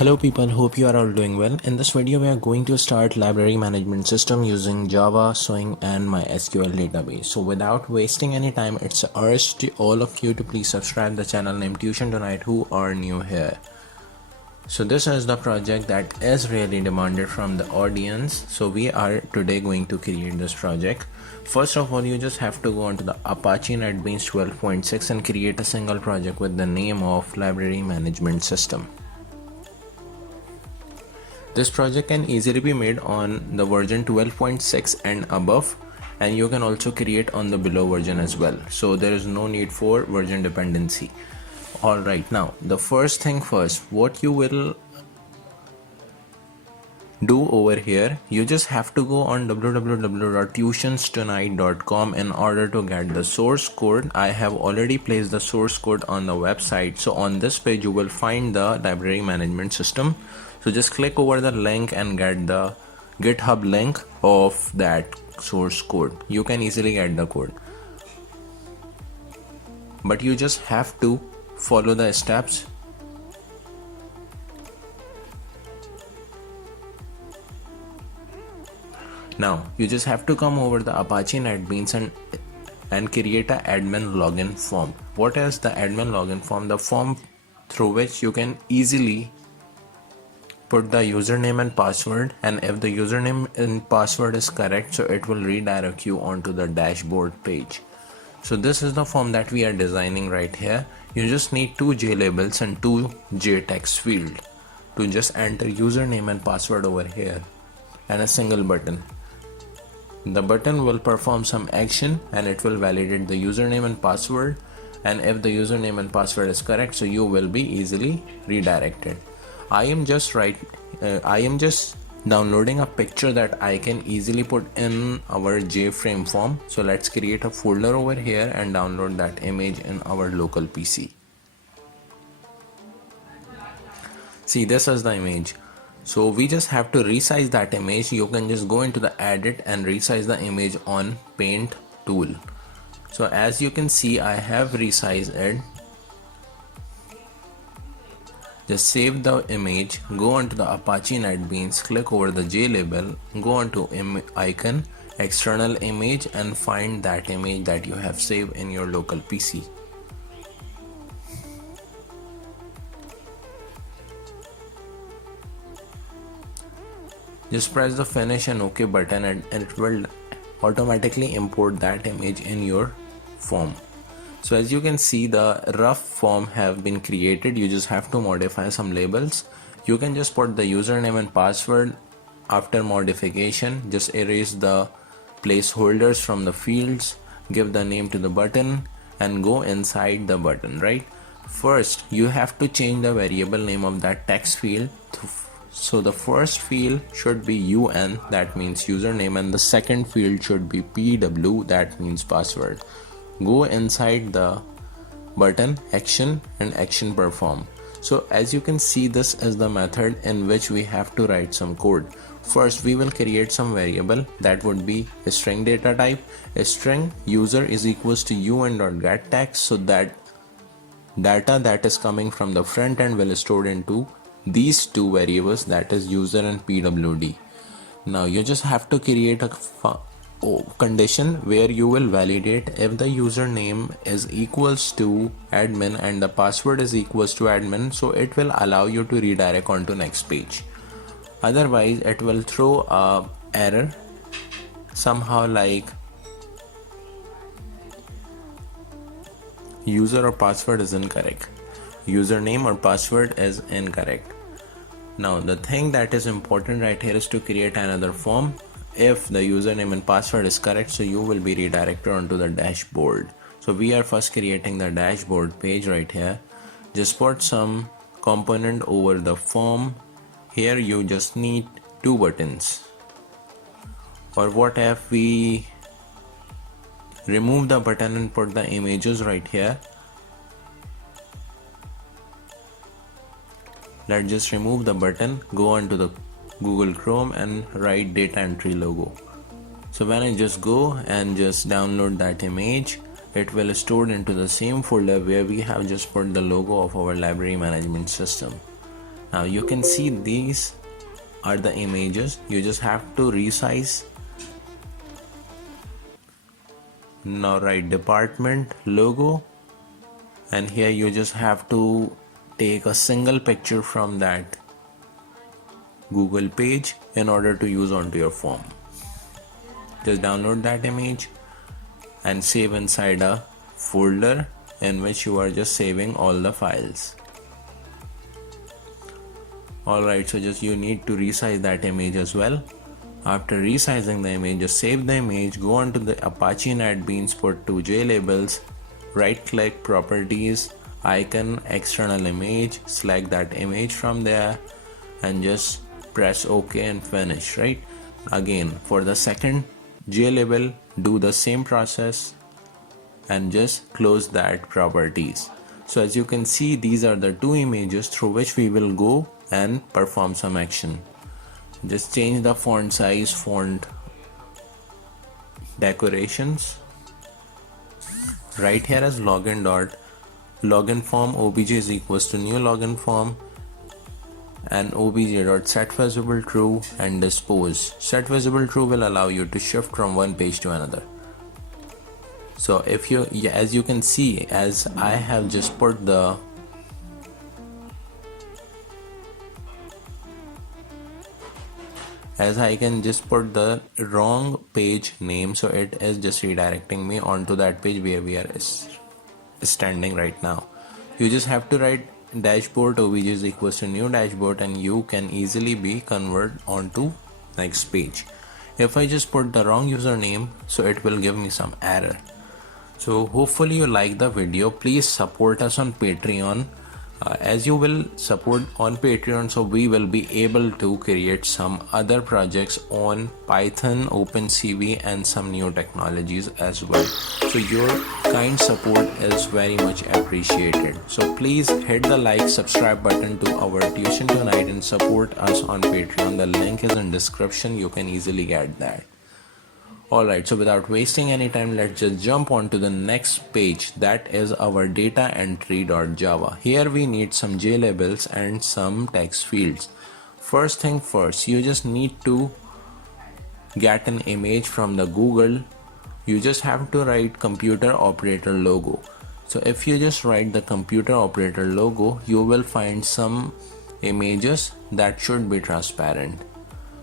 Hello people, hope you are all doing well. In this video we are going to start library management system using Java, Swing and MySQL Database. So without wasting any time, it's a urge to all of you to please subscribe the channel named Tuition Tonight who are new here. So this is the project that is really demanded from the audience. So we are today going to create this project. First of all, you just have to go onto the Apache NETBEANS 12.6 and create a single project with the name of library management system. This project can easily be made on the version 12.6 and above, and you can also create on the below version as well. So there is no need for version dependency. Alright, now the first thing first, what you will do over here, you just have to go on www.tutionstonight.com in order to get the source code. I have already placed the source code on the website. So on this page you will find the library management system. So just click over the link and get the GitHub link of that source code. You can easily get the code, but you just have to follow the steps. Now you just have to come over the Apache NetBeans and create a admin login form. What is the admin login form? The form through which you can easily put the username and password, and if the username and password is correct, so it will redirect you onto the dashboard page. So this is the form that we are designing right here. You just need 2 J labels and 2 J text field to just enter username and password over here, and a single button. The button will perform some action and it will validate the username and password, and if the username and password is correct, so you will be easily redirected. I am just downloading a picture that I can easily put in our JFrame form. So let's create a folder over here and download that image in our local PC. See, this is the image. So we just have to resize that image. You can just go into the edit and resize the image on Paint tool. So as you can see, I have resized it. Just save the image, go onto the Apache NetBeans, click over the J label, go onto icon, external image, and find that image that you have saved in your local PC. Just press the finish and OK button and it will automatically import that image in your form. So as you can see, the rough form have been created. You just have to modify some labels. You can just put the username and password. After modification, just erase the placeholders from the fields, give the name to the button and go inside the button, right? First, you have to change the variable name of that text field. So the first field should be UN, that means username, and the second field should be PW, that means password. Go inside the button action and action perform. So as you can see, this is the method in which we have to write some code. First we will create some variable that would be a string data type. A string user is equals to un.get text, so that data that is coming from the front end will stored into these two variables, that is user and pwd. Now you just have to create a condition where you will validate if the username is equals to admin and the password is equals to admin, so it will allow you to redirect onto next page. Otherwise it will throw a error somehow like user or password is incorrect, username or password is incorrect. Now the thing that is important right here is to create another form. If the username and password is correct, so you will be redirected onto the dashboard. So we are first creating the dashboard page right here. Just put some component over the form. Here you just need two buttons. Or what if we remove the button and put the images right here? Let's just remove the button, go on to the Google Chrome and write data entry logo. So when I just go and just download that image, it will store into the same folder where we have just put the logo of our library management system. Now you can see these are the images. You just have to resize. Now write department logo, and here you just have to take a single picture from that Google page in order to use onto your form. Just download that image and save inside a folder in which you are just saving all the files. Alright, so just you need to resize that image as well. After resizing the image, just save the image, go on to the Apache NetBeans, put two JLabels, right click properties, icon, external image, select that image from there and just press OK and finish. Right, again for the second JLabel do the same process and just close that properties. So as you can see, these are the two images through which we will go and perform some action. Just change the font size, font decorations. Right here as login form obj is equals to new login form and obj.setVisible true and dispose. Set visible true will allow you to shift from one page to another. So if you, as you can see, as I have just put the I can just put the wrong page name, so it is just redirecting me onto that page where we are standing right now. You just have to write dashboard obj is equals to new dashboard and you can easily be converted onto next page. If I just put the wrong username, so it will give me some error. So hopefully you like the video. Please support us on Patreon. As you will support on Patreon, so we will be able to create some other projects on Python, OpenCV and some new technologies as well. So your kind support is very much appreciated. So please hit the like, subscribe button to our Tuition Tonight and support us on Patreon. The link is in description. You can easily get that. Alright, so without wasting any time, let's just jump on to the next page, that is our data entry.java. Here we need some JLabels and some text fields. First thing first, you just need to get an image from the Google. You just have to write computer operator logo. So if you just write the computer operator logo, you will find some images that should be transparent.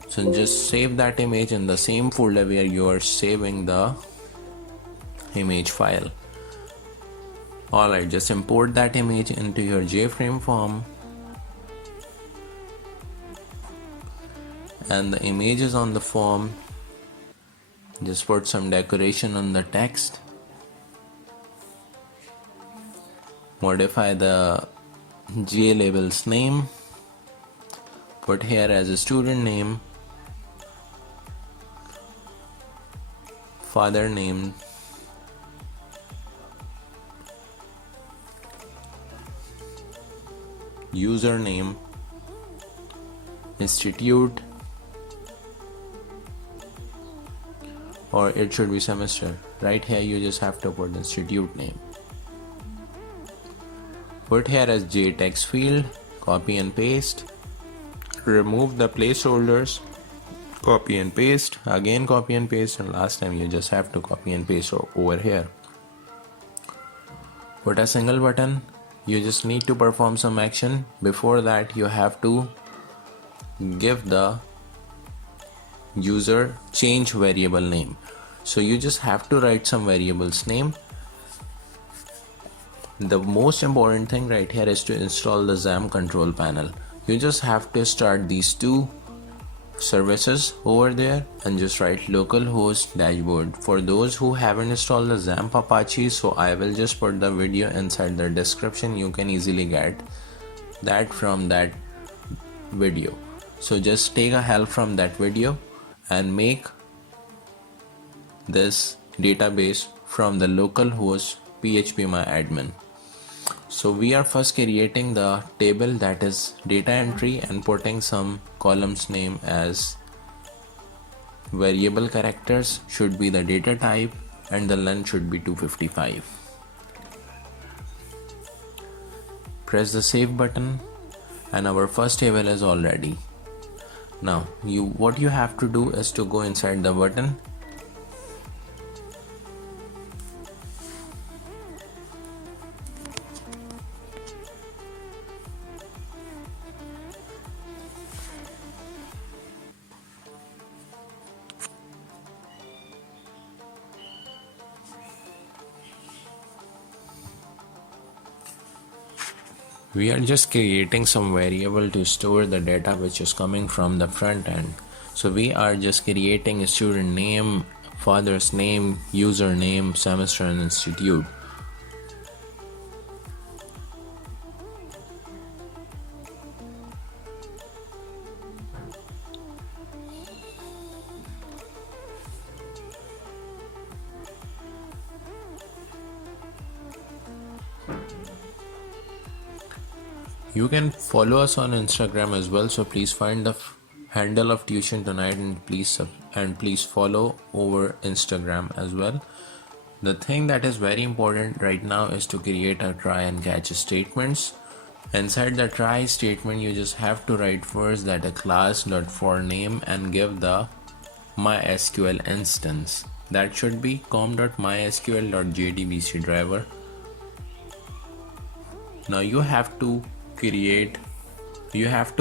So just save that image in the same folder where you are saving the image file. Alright, just import that image into your JFrame form. And the image is on the form. Just put some decoration on the text. Modify the JLabel's name. Put here as a student name. Father name, username, institute, or it should be semester. Right here you just have to put institute name. Put here as J text field, copy and paste. Remove the placeholders, copy and paste, again copy and paste, and last time you just have to copy and paste over here. Put a single button. You just need to perform some action. Before that you have to give the user change variable name. So you just have to write some variables name. The most important thing right here is to install the XAMPP control panel. You just have to start these two services over there and just write localhost dashboard. For those who haven't installed the XAMPP Apache, so I will just put the video inside the description. You can easily get that from that video. So just take a help from that video and make this database from the localhost phpMyAdmin. So we are first creating the table, that is data entry, and putting some columns name as variable characters should be the data type, and the length should be 255. Press the save button and our first table is all ready. Now what you have to do is to go inside the button. We are just creating some variable to store the data which is coming from the front end. So we are just creating a student name, father's name, username, semester, and institute. You can follow us on Instagram as well, so please find the handle of Tuition Tonight and please follow over Instagram as well. The thing that is very important right now is to create a try and catch statements. Inside the try statement you just have to write first that a class.forName and give the MySQL instance. That should be com.mysql.jdbc driver. Now you have to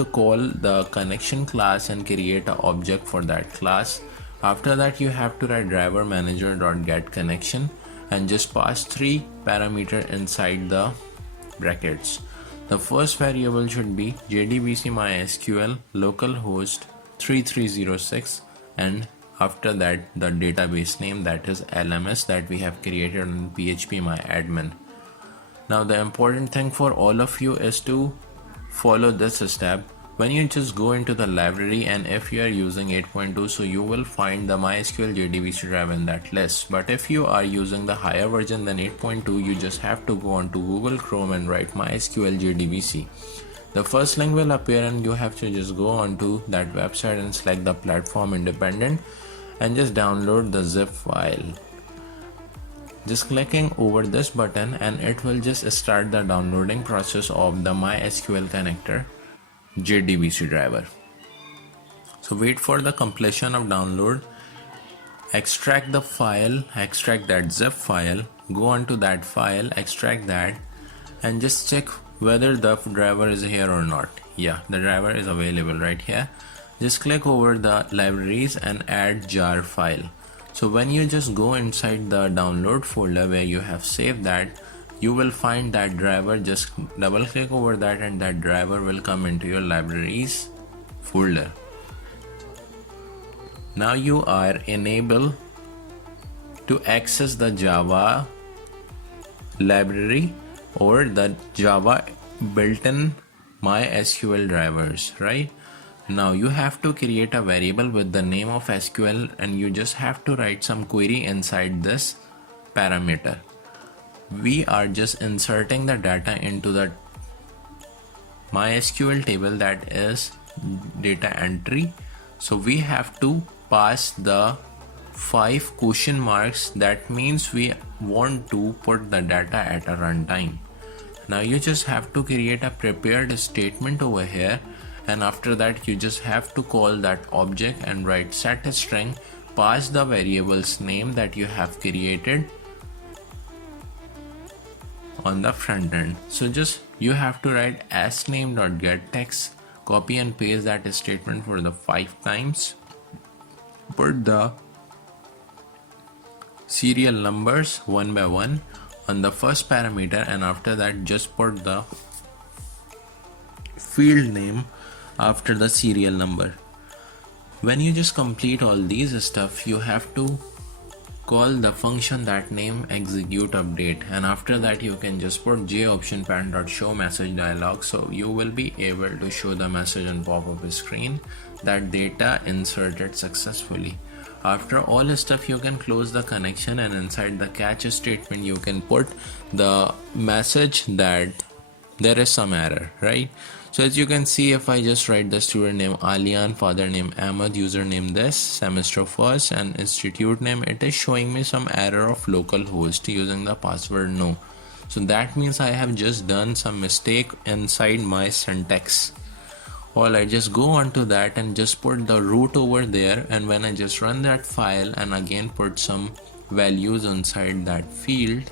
call the connection class and create an object for that class. After that you have to write driver manager.get connection and just pass 3 parameters inside the brackets. The first variable should be JDBC MySQL localhost 3306, and after that the database name, that is LMS, that we have created on phpMyAdmin. Now the important thing for all of you is to follow this step. When you just go into the library, and if you are using 8.2, so you will find the MySQL JDBC drive in that list. But if you are using the higher version than 8.2, you just have to go onto Google Chrome and write MySQL JDBC. The first link will appear and you have to just go onto that website and select the platform independent and just download the zip file. Just clicking over this button and it will just start the downloading process of the MySQL connector JDBC driver. So wait for the completion of download, extract the file, extract that zip file, go onto that file, extract that, and just check whether the driver is here or not. Yeah, the driver is available right here. Just click over the libraries and add jar file. So when you just go inside the download folder where you have saved that, you will find that driver. Just double click over that and that driver will come into your libraries folder. Now you are enabled to access the Java library or the Java built-in MySQL drivers, right? Now you have to create a variable with the name of SQL and you just have to write some query inside this parameter. We are just inserting the data into the MySQL table, that is data entry. So we have to pass the 5 question marks, that means we want to put the data at a runtime. Now you just have to create a prepared statement over here, and after that you just have to call that object and write set string, pass the variable's name that you have created on the front end. So just you have to write as name.getText, copy and paste that statement for the 5 times, put the serial numbers one by one on the first parameter, and after that just put the field name after the serial number. When you just complete all these stuff, you have to call the function that name execute update, and after that you can just put j option parent.show message dialog, so you will be able to show the message on pop-up screen that data inserted successfully. After all this stuff, you can close the connection, and inside the catch statement you can put the message that there is some error, right? So as you can see, if I just write the student name Alian, father name Ahmed, username this, semester first, and institute name, it is showing me some error of localhost using the password no. So that means I have just done some mistake inside my syntax. Alright, just go on to that and just put the root over there, and when I just run that file and again put some values inside that field,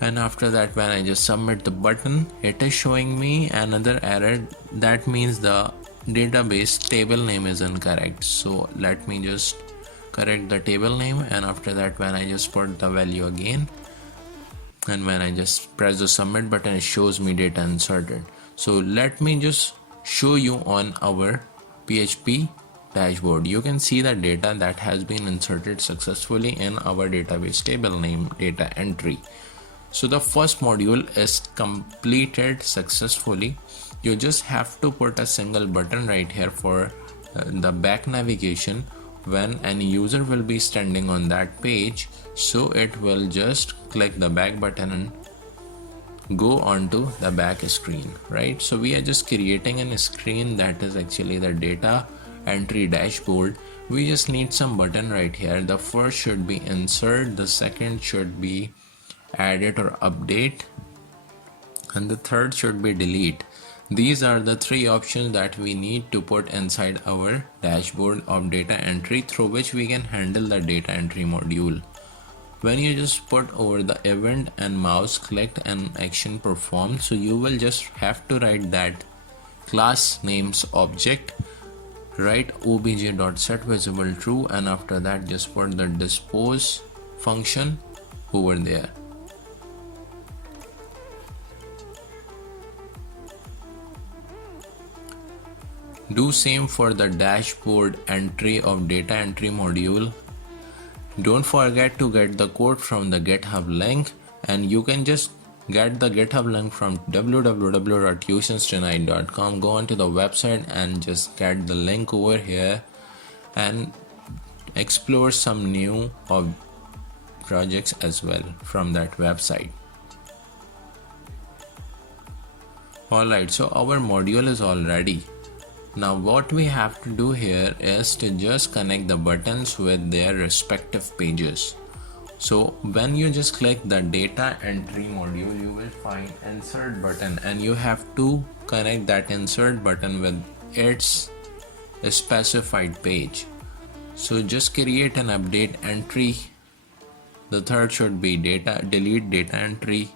and after that when I just submit the button, it is showing me another error. That means the database table name is incorrect. So let me just correct the table name, and after that when I just put the value again, and when I just press the submit button, it shows me data inserted. So let me just show you on our PHP dashboard. You can see the data that has been inserted successfully in our database table name data entry. So the first module is completed successfully. You just have to put a single button right here for the back navigation when any user will be standing on that page, so it will just click the back button and go onto the back screen, right? So we are just creating a screen that is actually the data entry dashboard. We just need some button right here. The first should be insert, the second should be edit or update, and the third should be delete. These are the 3 options that we need to put inside our dashboard of data entry, through which we can handle the data entry module. When you just put over the event and mouse clicked and action performed, so you will just have to write that class names object, write obj.setVisible true, and after that just put the dispose function over there. Do same for the dashboard entry of data entry module. Don't forget to get the code from the GitHub link, and you can just get the GitHub link from www.tutionstonight.com. Go onto the website and just get the link over here and explore some new projects as well from that website. Alright, so our module is all ready. Now what we have to do here is to just connect the buttons with their respective pages. So when you just click the data entry module, you will find insert button, and you have to connect that insert button with its specified page. So just create an update entry. The third should be delete data entry.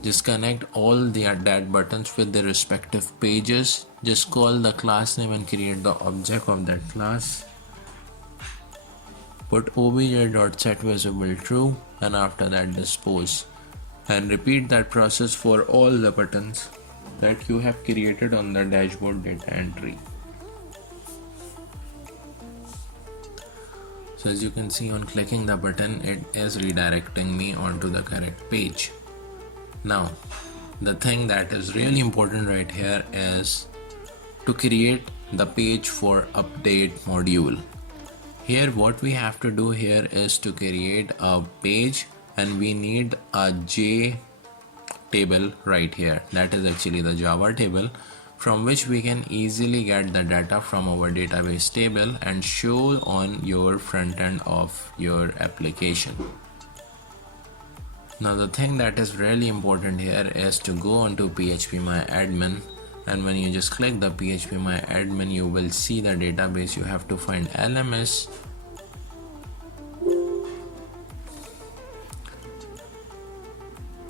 Just connect all the that buttons with their respective pages. Just call the class name and create the object of that class. Put obj.setVisible true, and after that dispose, and repeat that process for all the buttons that you have created on the dashboard data entry. So as you can see, on clicking the button, it is redirecting me onto the correct page. Now the thing that is really important right here is to create the page for update module. Here what we have to do here is to create a page, and we need a J table right here. That is actually the Java table. from which we can easily get the data from our database table and show on your front end of your application. Now the thing that is really important here is to go onto phpMyAdmin, and when you just click the phpMyAdmin, you will see the database. You have to find LMS,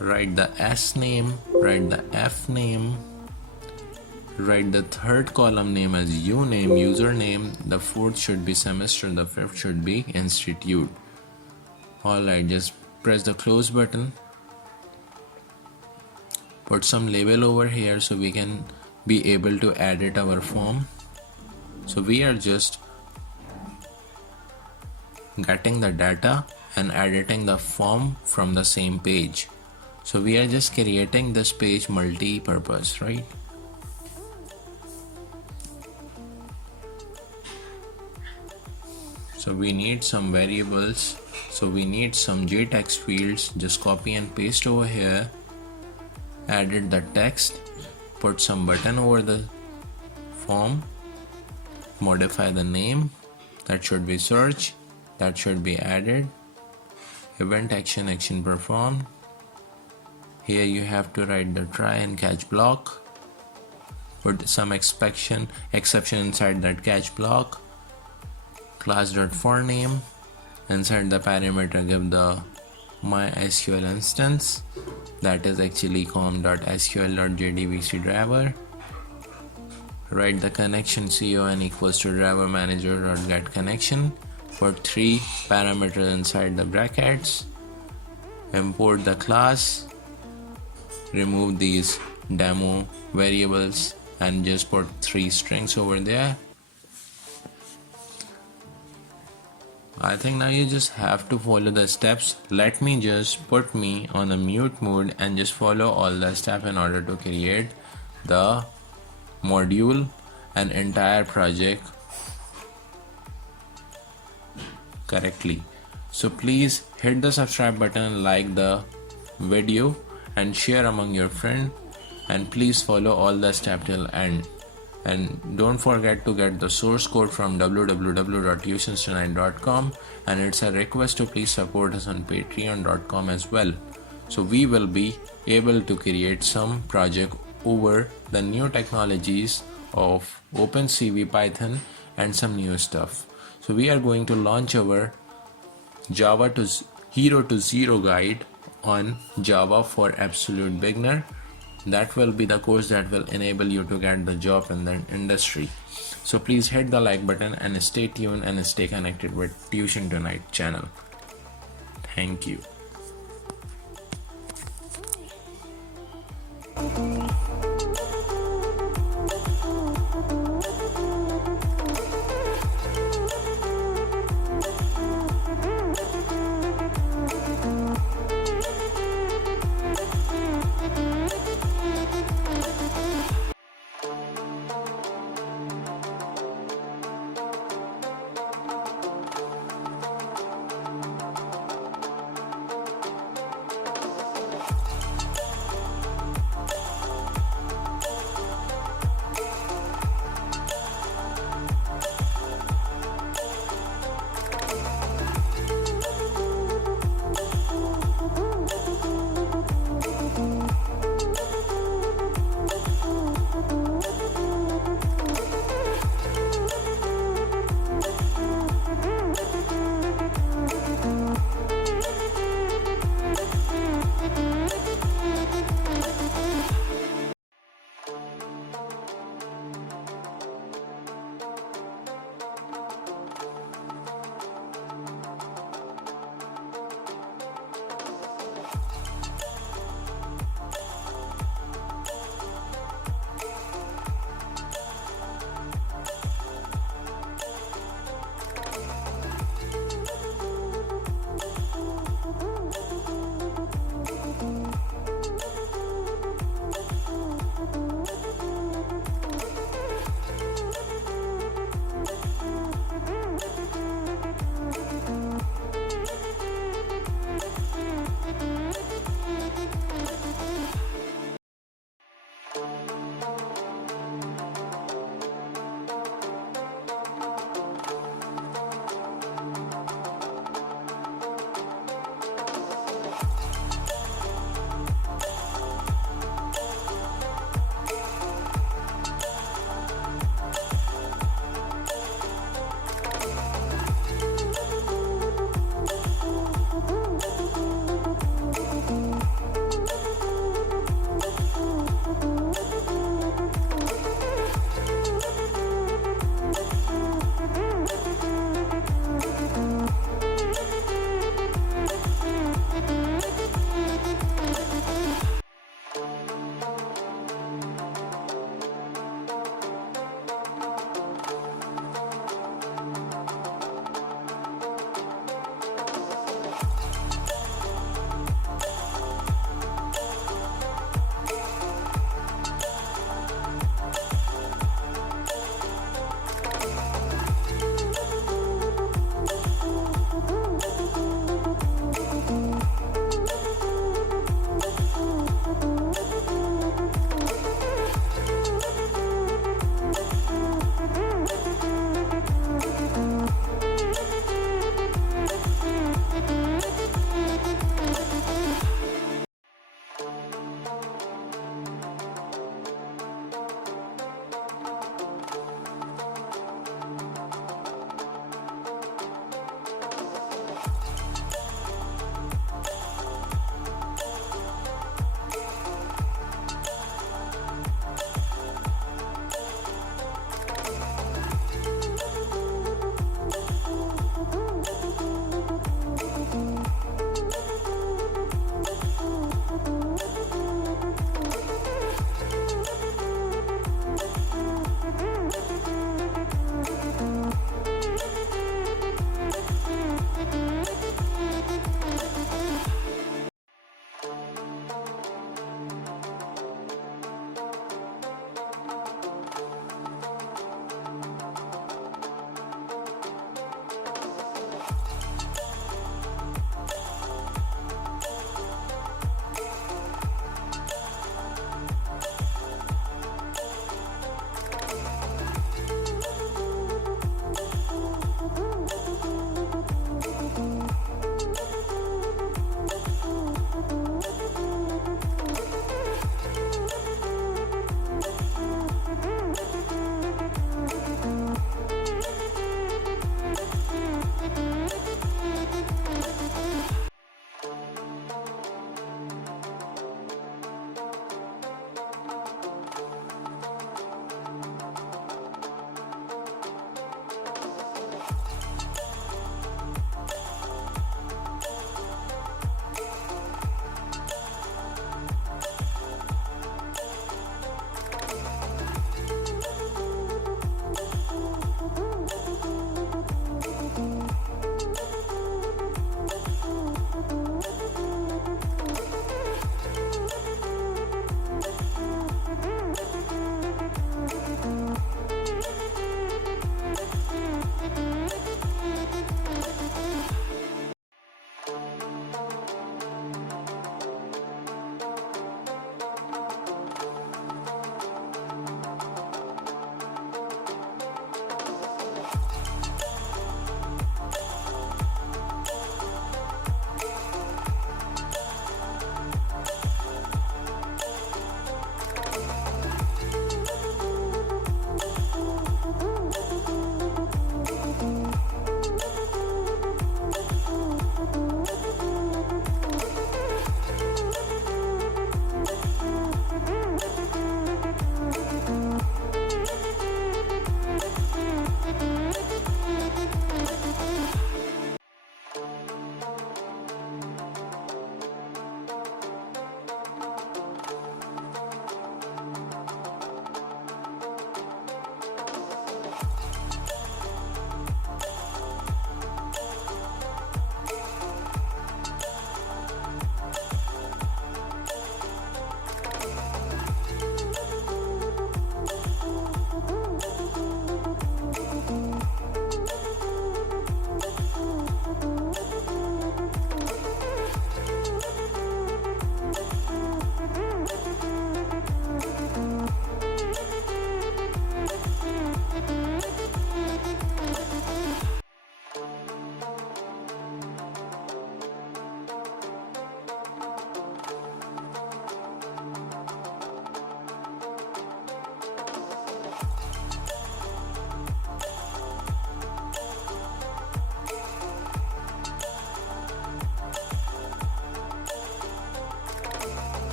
write the S name, write the F name, write the third column name as uname, username, the fourth should be semester, the fifth should be institute. Alright, just press the close button, put some label over here so we can be able to edit our form. So we are just getting the data and editing the form from the same page. So we are just creating this page multi-purpose, right? So we need some variables, so we need some JText fields. Just copy and paste over here, added the text, put some button over the form, modify the name, that should be search, that should be added, event action, action performed. Here you have to write the try and catch block, put some exception inside that catch block, class.forName, inside the parameter give the MySQL instance, that is actually com.sql.jdbc driver, write the connection con equals to driver manager.get connection, put 3 parameters inside the brackets, import the class, remove these demo variables and just put 3 strings over there. I think now you just have to follow the steps. Let me just put me on a mute mode and just follow all the steps in order to create the module and entire project correctly. So please hit the subscribe button, like the video and share among your friends, and please follow all the steps till end. And don't forget to get the source code from www.tutionstonight.com, and it's a request to please support us on patreon.com as well. So we will be able to create some project over the new technologies of OpenCV, Python and some new stuff. So we are going to launch our Java to Hero to Zero guide on Java for Absolute Beginner. That will be the course that will enable you to get the job in the industry. So please hit the like button and stay tuned and stay connected with Tuition Tonight channel. Thank you.